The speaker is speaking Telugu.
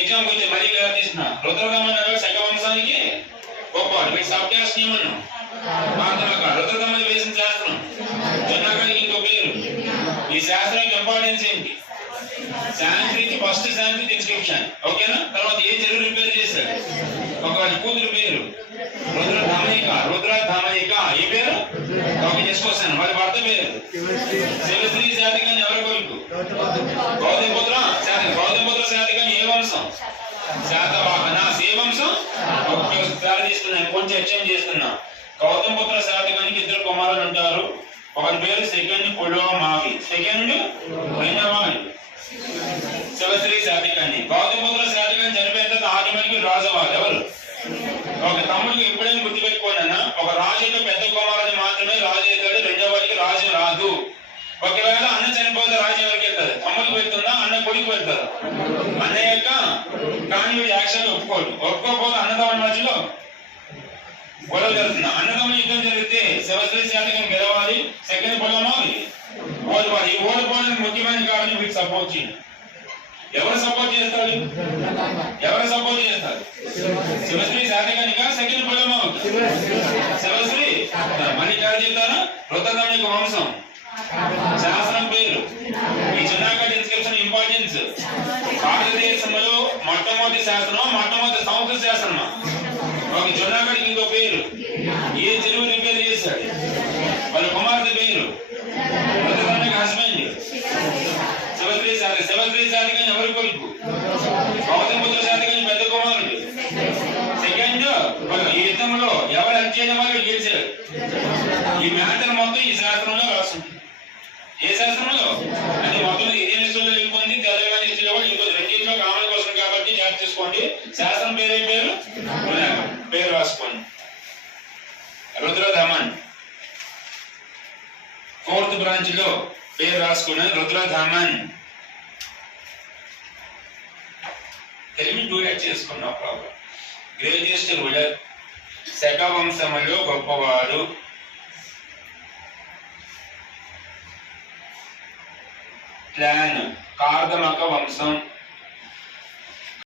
ఎగ్జామ్కి వచ్చే మరీ కదా తీసిన రుద్రదమన్ శక వంశానికి గొప్పవాడు. వీటి సబ్ క్యాస్ట్ ఏమన్నా రుద్రదమన్ వేసిన శాస్త్రం. జొన్నాగడికి ఇంకో పేరు. ఈ శాస్త్రానికి ఇంపార్టెన్స్ ఏంటి? శాంక్రీకి ఫస్ట్ శాంక్రీ ఇన్స్క్రిప్షన్, ఓకేనా? తర్వాత ఏ చెరువు రిపేర్ చేశాడు? ఒక కూతురు పేరు రుద్రధామయిక. రుద్రధామయిక ఈ పేరు ఓకే చేసుకొస్తాను. వాళ్ళ భర్త పేరు శివశ్రీ శాతకాన్ని ఎవరి కొడుకు? గౌతమిపుత్ర శాతకం. గౌతమిపుత్ర శాతకాన్ని ఏ వంశం? శాతవాహన. ఏ వంశం? ఒకసారి తీసుకున్నాను, కొంచెం ఎక్స్చేంజ్ చేస్తున్నా. గౌతమిపుత్ర శాతకానికి ఇద్దరు కుమారులు ఉంటారు. ఒకరి పేరు సెకండ్ పులోమావి, సెకండ్ రెండవాణి. శివశ్రీ శాతకాన్ని. గౌతమిపుత్ర శాతకాన్ని చనిపోయిన తర్వాత ఆటోమేటిక్ రాజవాళ్ళు ఎవరు? ఒక తమ్ముడికి ఎప్పుడైనా గుర్తుపెట్టుకోనన్నా ఒక రాజు యొక్క పెద్ద కుమారుడు మాత్రమే రాజు అవుతాడు, రెండో వాడికి రాజు రాదు. ఒకవేళ అన్న చనిపోతే రాజు ఎవరికి వెళ్తారు? తమ్ముడికి వెళ్తుందా, అన్న కొడుకు వెళ్తారు? అన్న యొక్క కానీ వీడు యాక్షన్ ఒప్పుకోకపోతే అన్నదమ్ముల మధ్యలో గొడవ జరుగుతుంది. అన్నదమ్ముల యుద్ధం జరిగితే శివశ్రీ శాతకం గెలవాలి, సెకండ్ పొలమాలి ఓడిపోవాలి. ఈ ఓడిపోవడానికి ముఖ్యమైన కారణం వీటికి సపోర్ట్ చేయండి. ఎవరు సపోర్ట్ చేస్తారు? ఎవరు సపోర్ట్ చేస్తారు? శివశ్రీ శాతకానిక సెకండ్ పొలమావు శివశ్రీ. మళ్ళీ ఎవరు చెప్తారా? రుద్రదామనిక వంశం. శాస్త్రం పేరు. ఈ జునాగఢ్ ఇన్స్క్రిప్షన్ ఇంపార్టెన్స్. భారతదేశంలో మొట్టమొదటి శాస్త్రమా, మొట్టమొదటి సంస్కృత శాస్త్రమా? ఒక జునాగఢ్కి ఇంకో పేరు. ఏ చెరువు రిపేర్ చేశాడు? వాళ్ళ కుమార్తె పేరు రుద్రదామనిక హస్బెండ్ శివశ్రీ శాతకం. శివశ్రీ శాతకాన్ని ఎవరి కొడుకు? గౌతమిపుత్ర శాతకాన్ని పెద్ద కుమారుడు. సెకండ్ ఈ యుద్ధంలో ఎవరు హత్య చేయడం వాళ్ళు గెలిచారు. ఈ మ్యాటర్ మొత్తం ఈ శాస్త్రంలో రాస్తుంది. ఏ శాస్త్రంలో? అది మొత్తం ఇండియన్ హిస్టరీలో వెళ్ళిపోయింది, తెలంగాణ హిస్టరీలో కూడా ఇంకో రెండింటిలో కామన్ క్వశ్చన్ కాబట్టి జాగ్రత్త తీసుకోండి. శాస్త్రం పేరే పేరు పేరు రాసుకోండి. రుద్రధామన్ 4th బ్రాంచ్ లో పేరు రాసుకున్నాను. రుద్రధామన్ తెలుగు డూయట్ చేసుకున్నా ప్రాబ్లం. గ్రేటెస్ట్ రూలర్, శక వంశములో గొప్పవాడు, ప్లాన్ కార్దమక వంశం,